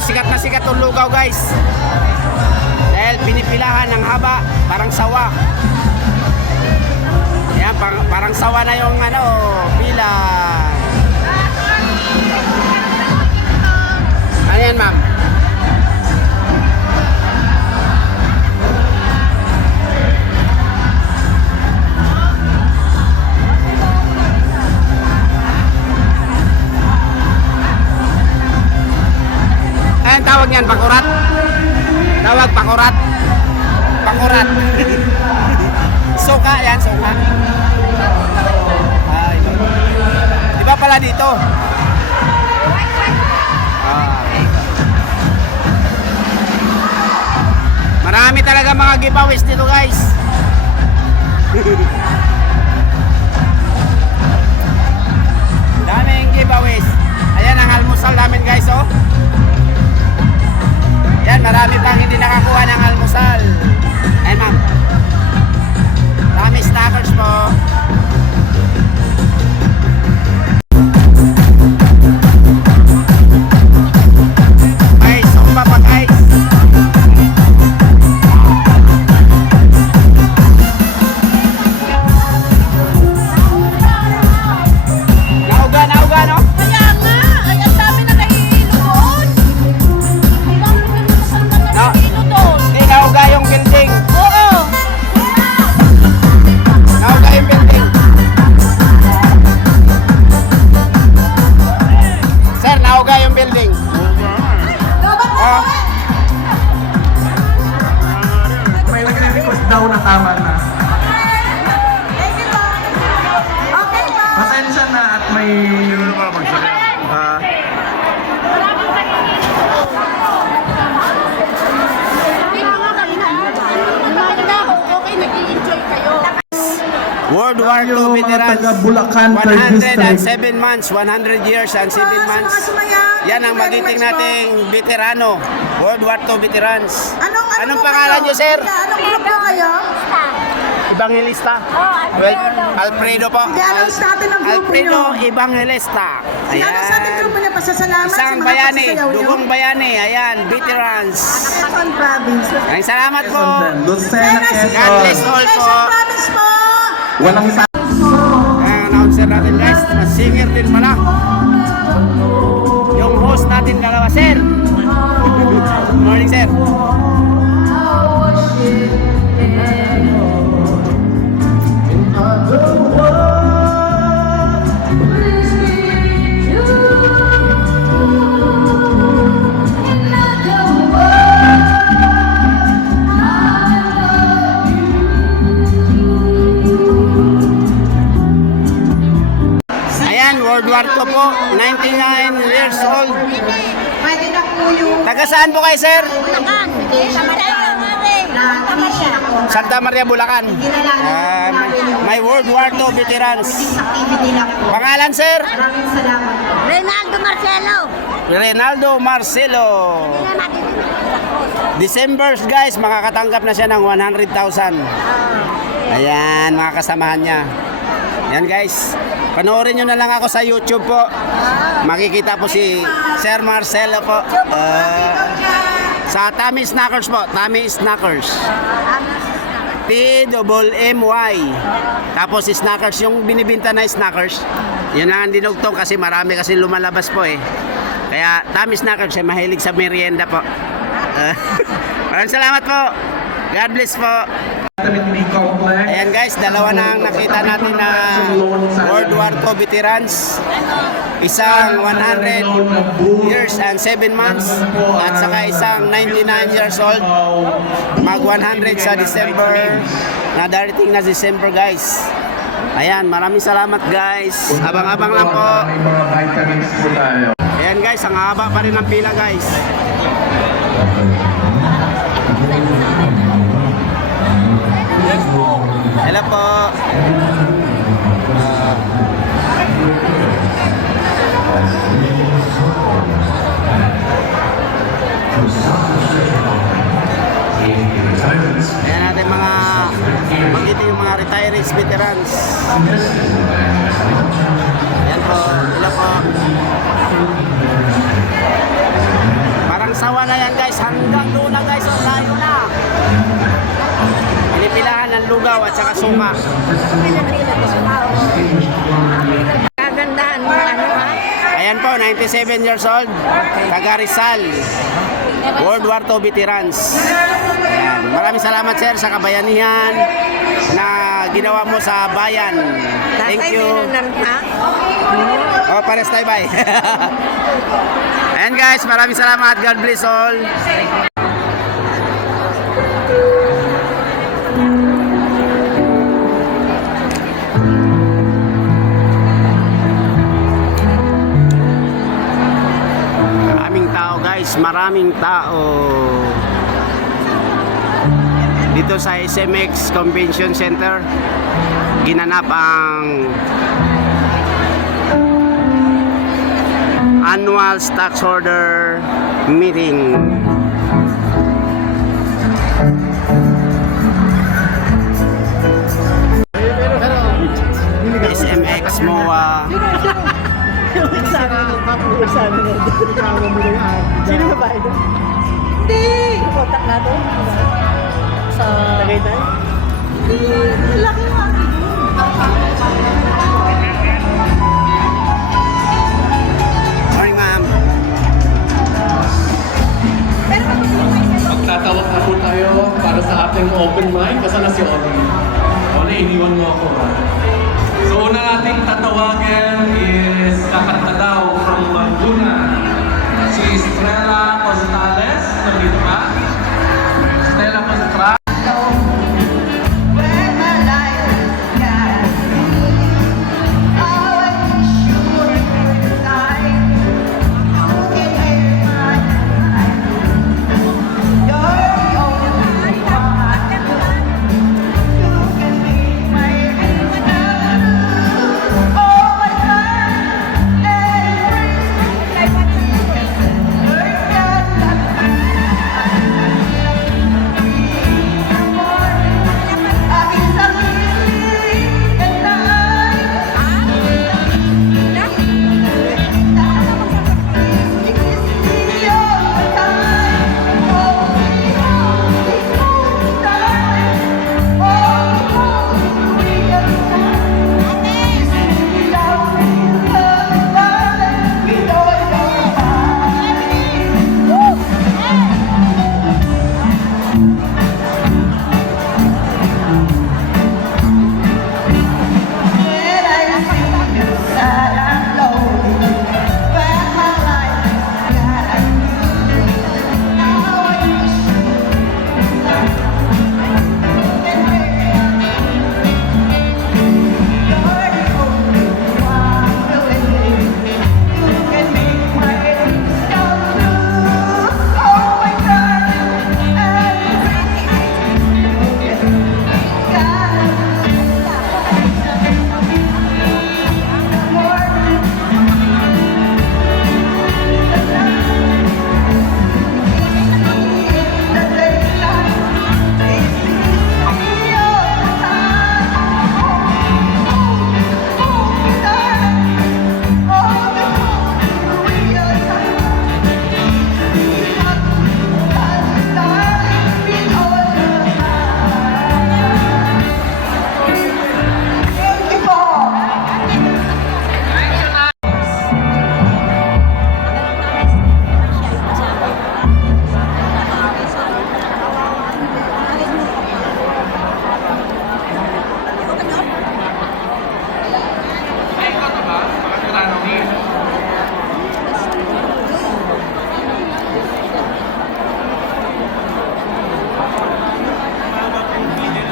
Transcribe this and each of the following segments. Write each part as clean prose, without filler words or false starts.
sikat na sikat yung lugaw guys. Dahil pinipilahan ng haba, parang sawa. Ayan, parang sawa na yung ano, pila. Ano yan, ma'am? Ayan, tawag yan, pakurat. Tawag, pakurat. Pakurat. Suka yan, suka. Ay, iba pala dito. Marami talaga mga giveaways dito guys. Daming giveaways. Ayan ang almusal namin guys, oh. Yan, marami pang hindi nakakuha ng almusal. Ayan ma'am. Dami snackers po. Ice, sumpa pag ice. Nauga, no? Kaya nga, ay ang dami na nahihilo doon. Nahihilo doon. Hindi, nauga yung building. Oo. Nauga yung building. Sir, nauga yung building. Oh. May nagre-request daw na tama na. Okay po. Pasensya na at may... Okay, nag-i-enjoy kayo. World War II Tayo, mga veterans. taga Bulacan, third district. 107 months, 100 years and 7 months. Yan ang magiting nating veterano. World War II veterans. Anong po pangalan kayo? nyo, sir? Anong group po kayo? Evangelista. Well, Alfredo po. I-announce natin ang grupo Alfredo nyo. Evangelista. I-announce natin grupo niya. Pasasalamat sa Isang mga bayani, pagsasayaw nyo. dugong bayani. Ayan, veterans. Quezon Province. Maraming salamat po. Lucena, God bless Quezon. all po. Quezon Province po. Walang sa... Ang announcer natin guys, singer din pala. Yung host natin dalawa, sir. Good morning, sir. Ayan, World War II po, 99 years old. Pwede na po yung Taga saan po kayo, sir? Santa Maria, Bulacan. May World War II veterans. activity lang po. Pangalan, sir? Maraming salamat. Reynaldo Marcelo. Reynaldo Marcelo. December, guys, makakatanggap na siya ng 100,000. Ayan, mga kasamahan niya. Yan, guys. Panoorin nyo na lang ako sa YouTube po. Makikita po si Sir Marcelo po. Sa Tommy Snackers po. Tommy Snackers. T-double-M-Y. Tapos si Snackers, yung binibinta na Snackers. Yun lang ang dinugtong kasi marami kasi lumalabas po eh. Kaya Tommy Snackers ay mahilig sa merienda po. Maraming salamat po. God bless po. Ayan guys, dalawa na ang nakita natin na World War II veterans. Isang 100 years and 7 months at saka isang 99 years old. Mag 100 sa December. Na darating na December guys. Ayan, maraming salamat guys. Abang-abang lang po. Ayan guys, ang haba pa rin ng pila guys. Hello po. Ayan natin mga magkita yung mga retirees, veterans. Ayan po, hello po. Parang dalawa na yan guys, hanggang doon na guys, oh, layo na. Pinipilahan ng lugaw at saka suma. Kagandahan mo ano ha? Ayan po, 97 years old, taga Rizal, World War II veterans. Ayan. Maraming salamat sir sa kabayanihan na ginawa mo sa bayan. Thank Tatay, you. minunam ha? Oh, pares tayo, bye. Ayan guys, maraming salamat. God bless all. Maraming tao guys, maraming tao. Dito sa SMX Convention Center, ginanap ang annual stockholder meeting. SMX MOA. Sino ba ito? Hindi! Kontak na to. Sa Tagaytay? Hindi. Laki yung akin. Morning ma'am. Magtatawag na po tayo para sa ating open mic. Kasama si Oli. Oli, iniwan mo ako. So, una nating tatawagin is kakanta daw from Laguna. Si Estrella Costales. Nandito ka? Estrella Costales.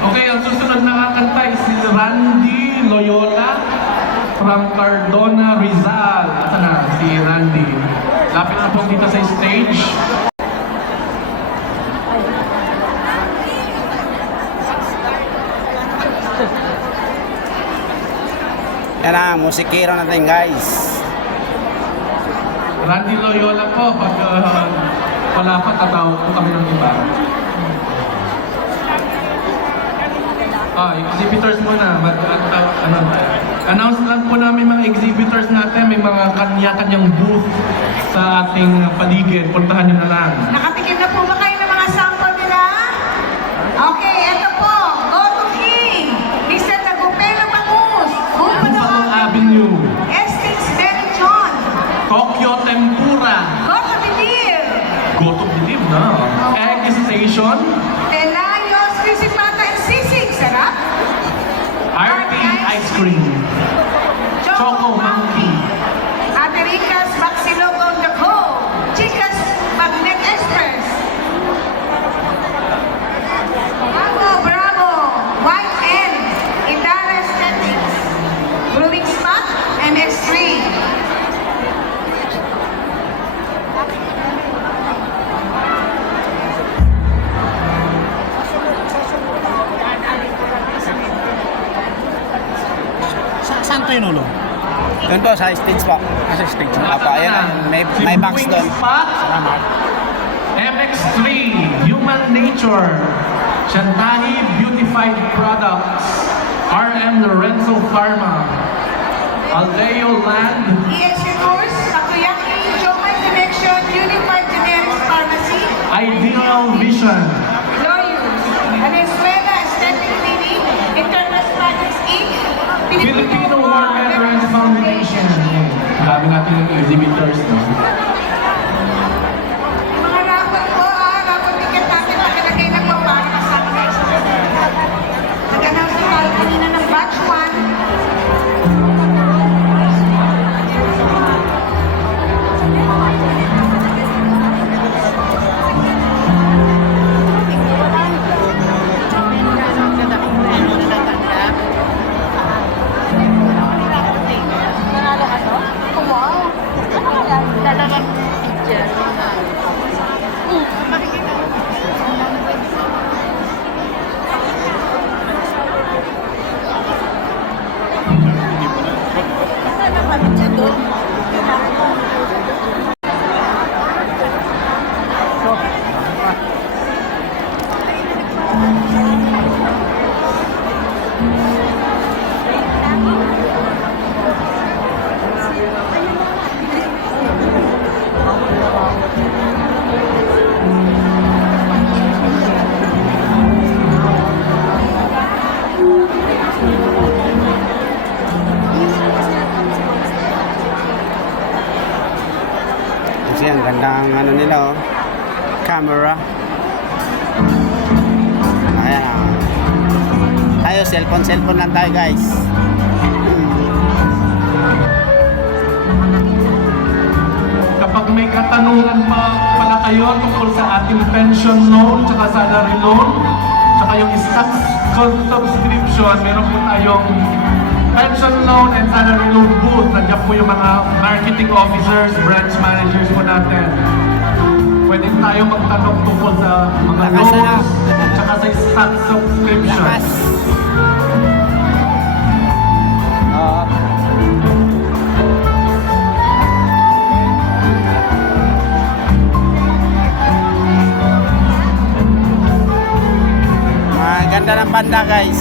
Okay, ang susunod na kakanta is si Randy Loyola from Cardona, Rizal. Asa na si Randy? Lapit na po dito sa stage. Yan ang musikero natin guys. Randy Loyola po, pag wala pa, tatawag po kami ng iba. Exhibitors muna. Announce lang po namin mga exhibitors natin. May mga kanya-kanyang booth sa ating paligid. Puntahan nyo na lang. Nakatikim na po ba kayo ng mga sample nila? Okay, eto po. Go to King. Mr. Tagupelo Bangus. Buffalo Buffalo Avenue. Estes Del John. Tokyo Tempura. Go to Bilir. Go to believe na. Egg Station. Telayos, Risipata and Sisig. Sarap. Arty Ice Cream. Choco Monkey. Atericas, Maxilog on the Cove. Chicas, Magnet Express. Bravo. White N. Indara Aesthetics. Brewing Spot, MX3. Saan tayo nulo? Doon po sa stage po. Sa stage. Apo, ayan. May box doon. Spot. MX3, Human Nature, Shantahi Beautified Products, RM Lorenzo Pharma, Aldeo Land, ESC Tours, Takoyaki, Jomai Connection, Unified Generics Pharmacy, Ideal Vision, Lawyers, Venezuela Aesthetic Clinic, Internal Practice Inc., Filipino War Veterans Foundation. Dami natin yung exhibitors, no? mga rapat po, rapat ticket natin nakalagay ng baba, kasama kayo sa nag-announce na tayo kanina ng batch 1. Kasi ang ganda ng ano nila oh. Camera. Ayan ah. Tayo cellphone lang tayo guys. Kapag may katanungan pa pala kayo tungkol sa ating pension loan, tsaka salary loan, tsaka yung stock subscription, meron po tayong pension loan and salary loan booth. Nandiyan po yung mga marketing officers, branch managers po natin. Pwede tayo magtanong tungkol sa mga Lakas na. loans, tsaka sa stock subscription. Lakas. Oo. Ganda ng banda guys.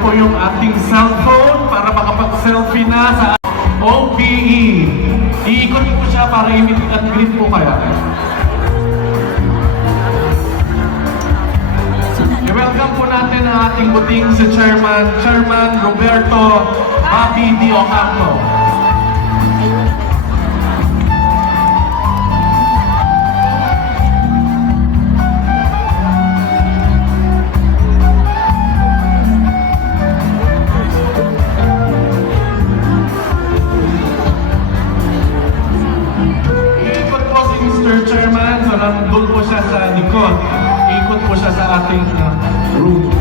po yung ating cellphone para makapag-selfie na sa OPE. Iikot po siya para i-meet and greet po kaya. I-welcome po natin ang ating buting si Chairman Roberto Papi D. Ocampo. Iikot po si Mr. Chairman, so nandun po siya sa likod. Iikot po siya sa ating room.